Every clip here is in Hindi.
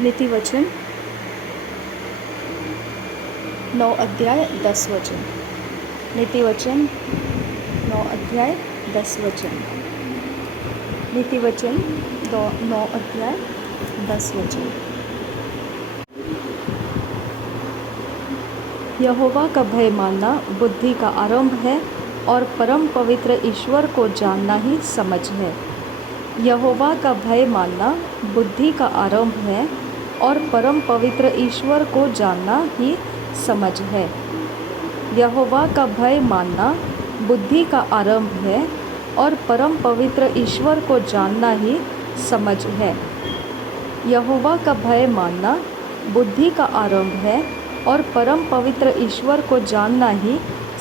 नीति वचन 9 अध्याय 10 वचन। नीति वचन 9 अध्याय 10 वचन। नीति वचन 9 अध्याय 10 वचन। यहोवा का भय मानना बुद्धि का आरंभ है और परम पवित्र ईश्वर को जानना ही समझ है। यहोवा का भय मानना बुद्धि का आरंभ है और परम पवित्र ईश्वर को जानना ही समझ है। यहोवा का भय मानना बुद्धि का आरंभ है और परम पवित्र ईश्वर को जानना ही समझ है। यहोवा का भय मानना बुद्धि का आरंभ है और परम पवित्र ईश्वर को जानना ही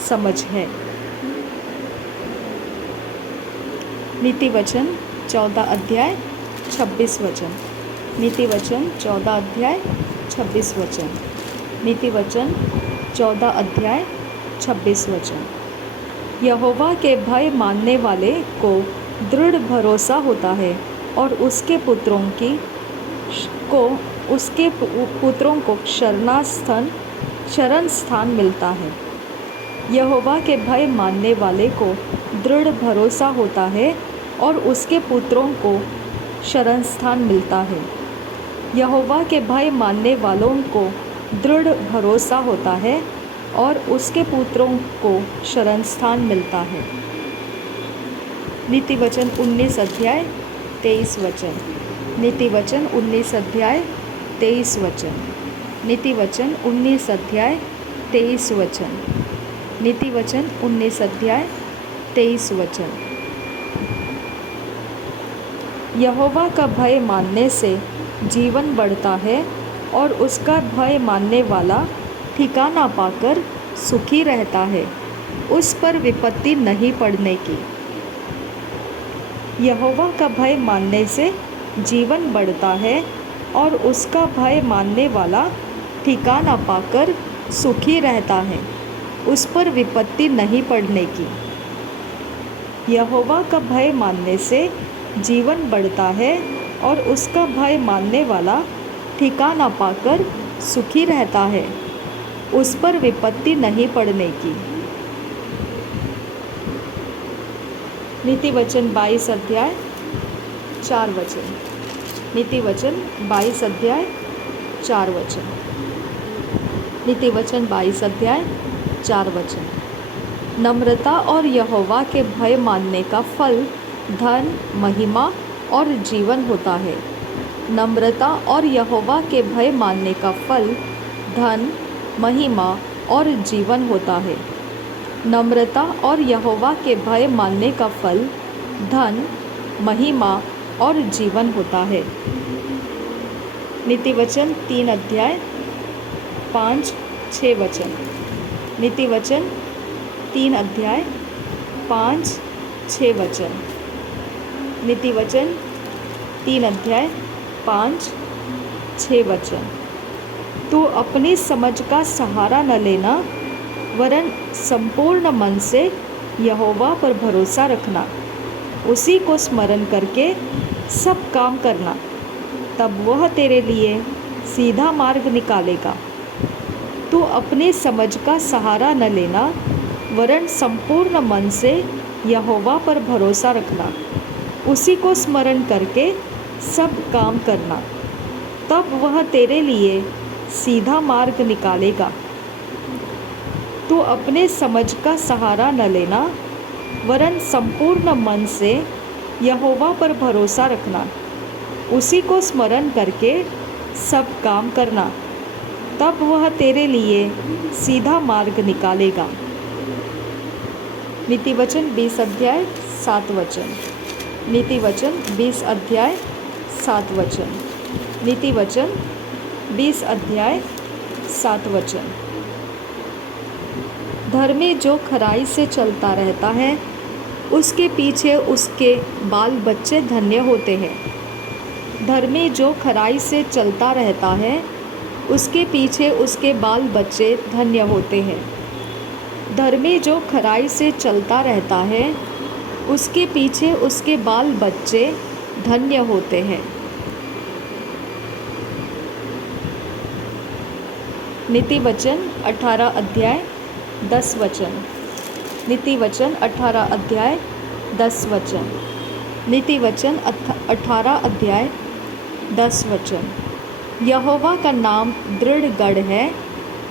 समझ है। नीति वचन 14 अध्याय 26 वचन। नीति वचन 14 अध्याय 26 वचन। नीति वचन 14 अध्याय 26 वचन। यहोवा के भय मानने वाले को दृढ़ भरोसा होता है और उसके पुत्रों को शरण स्थान मिलता है। यहोवा के भय मानने वाले को दृढ़ भरोसा होता है और उसके पुत्रों को शरण स्थान मिलता है। यहोवा के भय मानने वालों को दृढ़ भरोसा होता है और उसके पुत्रों को शरण स्थान मिलता है। नीति वचन 19 अध्याय 23 वचन। नीति वचन 19 अध्याय 23 वचन। नीति वचन 19 अध्याय 23 वचन। नीति वचन 19 अध्याय 23 वचन। यहोवा का भय मानने से जीवन बढ़ता है और उसका भय मानने वाला ठिकाना पाकर सुखी रहता है, उस पर विपत्ति नहीं पड़ने की। यहोवा का भय मानने से जीवन बढ़ता है और उसका भय मानने वाला ठिकाना पाकर सुखी रहता है, उस पर विपत्ति नहीं पड़ने की। यहोवा का भय मानने से जीवन बढ़ता है और उसका भय मानने वाला ठिकाना पाकर सुखी रहता है, उस पर विपत्ति नहीं पड़ने की। नीति वचन 22 अध्याय 4 वचन। नीति वचन 22 अध्याय 4 वचन। नीति वचन 22 अध्याय 4 वचन। नम्रता और यहोवा के भय मानने का फल धन, महिमा और जीवन होता है। नम्रता और यहोवा के भय मानने का फल धन, महिमा और जीवन होता है। नम्रता और यहोवा के भय मानने का फल धन, महिमा और जीवन होता है। नीति वचन 3 अध्याय 5-6 वचन। नीति वचन 3 अध्याय 5-6 वचन। नीति वचन 3 अध्याय 5-6 वचन। तू अपनी समझ का सहारा न लेना, वरन संपूर्ण मन से यहोवा पर भरोसा रखना, उसी को स्मरण करके सब काम करना, तब वह तेरे लिए सीधा मार्ग निकालेगा। तू अपनी समझ का सहारा न लेना, वरन संपूर्ण मन से यहोवा पर भरोसा रखना, उसी को स्मरण करके सब काम करना, तब वह तेरे लिए सीधा मार्ग निकालेगा। तू अपने समझ का सहारा न लेना, वरन संपूर्ण मन से यहोवा पर भरोसा रखना, उसी को स्मरण करके सब काम करना, तब वह तेरे लिए सीधा मार्ग निकालेगा। नीति वचन 20 अध्याय 7 वचन। नीति वचन 20 अध्याय 7 वचन। नीति वचन 20 अध्याय 7 वचन। धर्मी जो खराई से चलता रहता है, उसके पीछे उसके बाल बच्चे धन्य होते हैं। धर्मी जो खराई से चलता रहता है, उसके पीछे उसके बाल बच्चे धन्य होते हैं। धर्मी जो खराई से चलता रहता है, उसके पीछे उसके बाल बच्चे धन्य होते हैं। नीति वचन 18 अध्याय 10 वचन। नीति वचन 18 अध्याय 10 वचन। नीति वचन 18 अध्याय 10 वचन। यहोवा का नाम दृढ़ गढ़ है,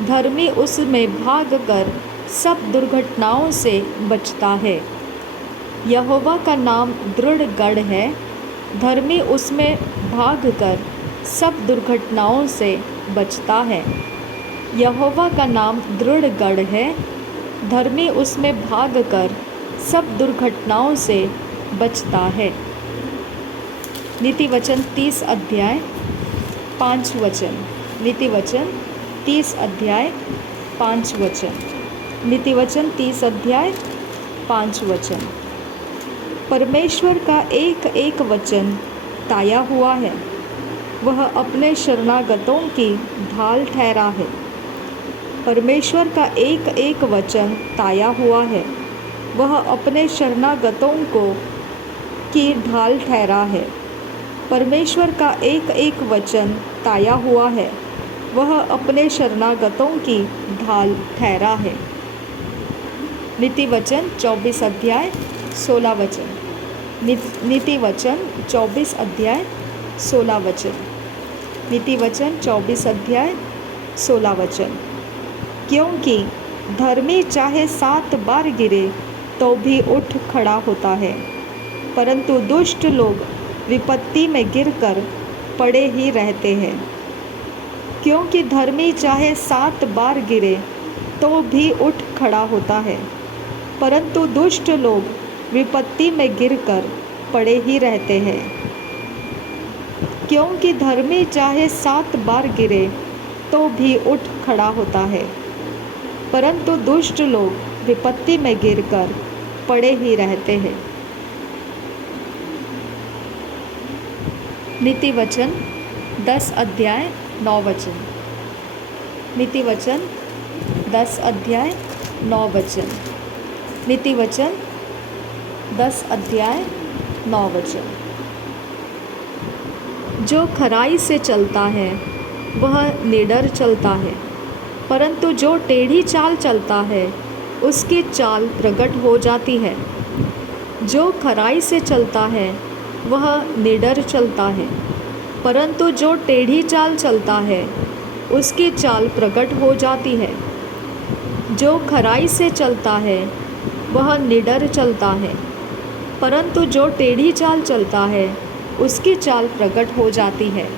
धर्मी उसमें भाग कर सब दुर्घटनाओं से बचता है। यहोवा का नाम दृढ़ गढ़ है, धर्मी उसमें भाग कर सब दुर्घटनाओं से बचता है। यहोवा का नाम दृढ़ गढ़ है, धर्मी उसमें भाग कर सब दुर्घटनाओं से बचता है। नीति वचन 30 अध्याय 5 वचन। नीति वचन 30 अध्याय 5 वचन। नीति वचन 30 अध्याय 5 वचन। परमेश्वर का एक एक वचन ताया हुआ है, वह अपने शरणागतों की ढाल ठहरा है। परमेश्वर का एक एक वचन ताया हुआ है, वह अपने शरणागतों की ढाल ठहरा है। परमेश्वर का एक एक वचन ताया हुआ है, वह अपने शरणागतों की ढाल ठहरा है। नीति वचन 24 अध्याय 16 वचन। नीति वचन 24 अध्याय 16 वचन। नीति वचन 24 अध्याय 16 वचन। क्योंकि धर्मी चाहे 7 बार गिरे तो भी उठ खड़ा होता है, परंतु दुष्ट लोग विपत्ति में गिरकर पड़े ही रहते हैं। क्योंकि धर्मी चाहे 7 बार गिरे तो भी उठ खड़ा होता है, परंतु दुष्ट लोग विपत्ति में गिरकर पड़े ही रहते हैं। क्योंकि धर्मी चाहे 7 बार गिरे तो भी उठ खड़ा होता है, परंतु दुष्ट लोग विपत्ति में गिरकर पड़े ही रहते हैं। नीति वचन 10 अध्याय 9 वचन। नीति वचन 10 अध्याय 9 वचन। नीति वचन 10 अध्याय 9 वचन। जो खराई से चलता है वह निडर चलता है, परंतु जो टेढ़ी चाल चलता है उसकी चाल प्रगट हो जाती है। जो खराई से चलता है वह निडर चलता है, परंतु जो टेढ़ी चाल चलता है उसकी चाल प्रगट हो जाती है। जो खराई से चलता है वह निडर चलता है, परंतु जो टेढ़ी चाल चलता है उसकी चाल प्रगट हो जाती है।